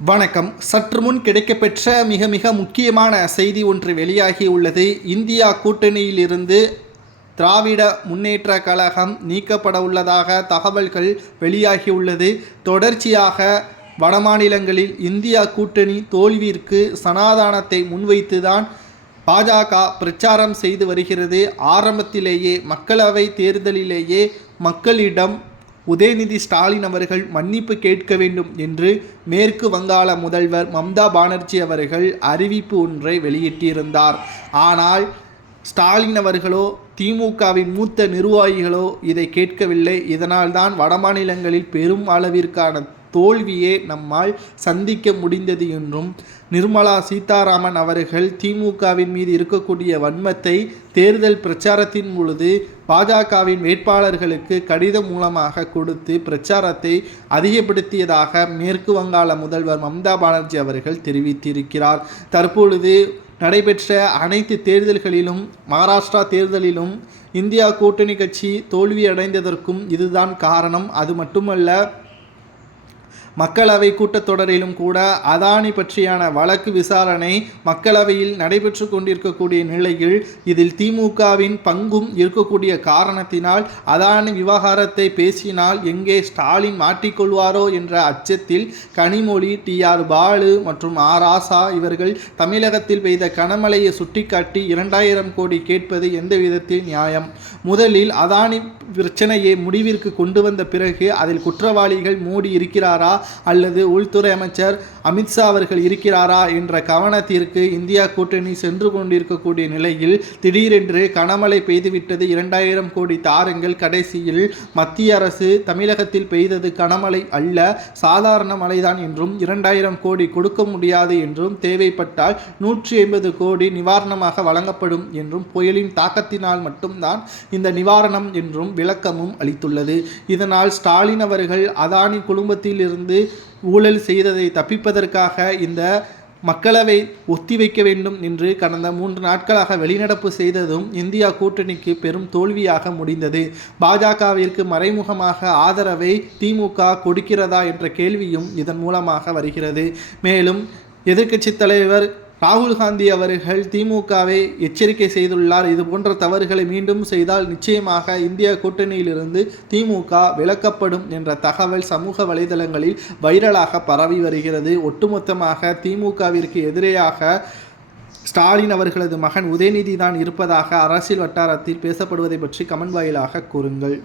வணக்கம். சற்று முன் கிடைக்கப்பெற்ற மிக மிக முக்கியமான செய்தி ஒன்று வெளியாகியுள்ளது. இந்தியா கூட்டணியிலிருந்து திராவிட முன்னேற்ற கழகம் நீக்கப்பட உள்ளதாக தகவல்கள் வெளியாகியுள்ளது. தொடர்ச்சியாக வடமாநிலங்களில் இந்தியா கூட்டணி தோல்விற்கு சனாதானத்தை முன்வைத்துதான் பாஜக பிரச்சாரம் செய்து வருகிறது. ஆரம்பத்திலேயே மக்களவை தேர்தலிலேயே மக்களிடம் உதயநிதி ஸ்டாலின் அவர்கள் மன்னிப்பு கேட்க வேண்டும் என்று மேற்கு வங்காள முதல்வர் மம்தா பானர்ஜி அவர்கள் அறிவிப்பு ஒன்றை வெளியிட்டிருந்தார். ஆனால் ஸ்டாலின் அவர்களோ திமுகவின் மூத்த நிர்வாகிகளோ இதை கேட்கவில்லை. இதனால்தான் வடமாநிலங்களில் பெரும் அளவிற்கான தோல்வியே நம்மால் சந்திக்க முடிந்தது என்றும், நிர்மலா சீதாராமன் அவர்கள் திமுகவின் மீது இருக்கக்கூடிய வன்மத்தை தேர்தல் பிரச்சாரத்தின் பொழுது பாஜகவின் வேட்பாளர்களுக்கு கடிதம் மூலமாக கொடுத்து பிரச்சாரத்தை அதிகப்படுத்தியதாக மேற்கு வங்காள முதல்வர் மம்தா பானர்ஜி அவர்கள் தெரிவித்திருக்கிறார். தற்பொழுது நடைபெற்ற அனைத்து தேர்தல்களிலும் மகாராஷ்டிரா தேர்தலிலும் இந்தியா கூட்டணி கட்சி தோல்வியடைந்ததற்கும் இதுதான் காரணம். அது மட்டுமல்ல, மக்களவை கூட்டத்தொடரிலும் கூட அதானி பற்றியான வழக்கு விசாரணை மக்களவையில் நடைபெற்று கொண்டிருக்கக்கூடிய நிலையில் இதில் திமுகவின் பங்கும் இருக்கக்கூடிய காரணத்தினால் அதானி விவகாரத்தை பேசினால் எங்கே ஸ்டாலின் மாட்டிக்கொள்வாரோ என்ற அச்சத்தில் கனிமொழி, டி.ஆர். பாலு மற்றும் ராசா இவர்கள் தமிழகத்தில் பெய்த கனமழையை சுட்டிக்காட்டி 2000 கோடி கேட்பது எந்த விதத்தில் நியாயம்? முதலில் அதானி பிரச்சனையை முடிவிற்கு கொண்டு வந்த பிறகு அதில் குற்றவாளிகள் மோடி இருக்கிறாரா அல்லது உள்துறை அமைச்சர் அமித்ஷா அவர்கள் இருக்கிறாரா என்ற கவனத்திற்கு இந்தியா கூட்டணி சென்று கொண்டிருக்கக்கூடிய நிலையில் திடீரென்று கனமழை பெய்துவிட்டது, 2000 கோடி தாருங்கள். கடைசியில் மத்திய அரசு தமிழகத்தில் பெய்தது கனமழை அல்ல, சாதாரண மழைதான் என்றும் 2000 கோடி கொடுக்க முடியாது என்றும், தேவைப்பட்டால் 150 கோடி நிவாரணமாக வழங்கப்படும் என்றும், புயலின் தாக்கத்தினால் மட்டும்தான் இந்த நிவாரணம் என்றும் விளக்கமும் அளித்துள்ளது. இதனால் ஸ்டாலின் அவர்கள் அதானி குழுமத்தில் இருந்து ஊழல் செய்ததை தப்பிப்பதற்காக இந்த மக்களவை ஒத்திவைக்க வேண்டும் என்று கடந்த 3 நாட்களாக வெளிநடப்பு செய்ததும் இந்தியா கூட்டணிக்கு பெரும் தோல்வியாக முடிந்தது. பாஜகவிற்கு மறைமுகமாக ஆதரவை திமுக கொடுக்கிறதா என்ற கேள்வியும் இதன் மூலமாக வருகிறது. மேலும் எதிர்க்கட்சித் தலைவர் ராகுல் காந்தி அவர்கள் திமுகவை எச்சரிக்கை செய்துள்ளார். இது போன்ற தவறுகளை மீண்டும் செய்தால் நிச்சயமாக இந்தியா கூட்டணியிலிருந்து திமுக விலக்கப்படும் என்ற தகவல் சமூக வலைதளங்களில் வைரலாக பரவி வருகிறது. ஒட்டுமொத்தமாக திமுகவிற்கு எதிராக ஸ்டாலின் அவர்களது மகன் உதயநிதி தான் இருப்பதாக அரசியல் வட்டாரத்தில் பேசப்படுவதை பற்றி கமெண்ட் வாயிலாக கூறுங்கள்.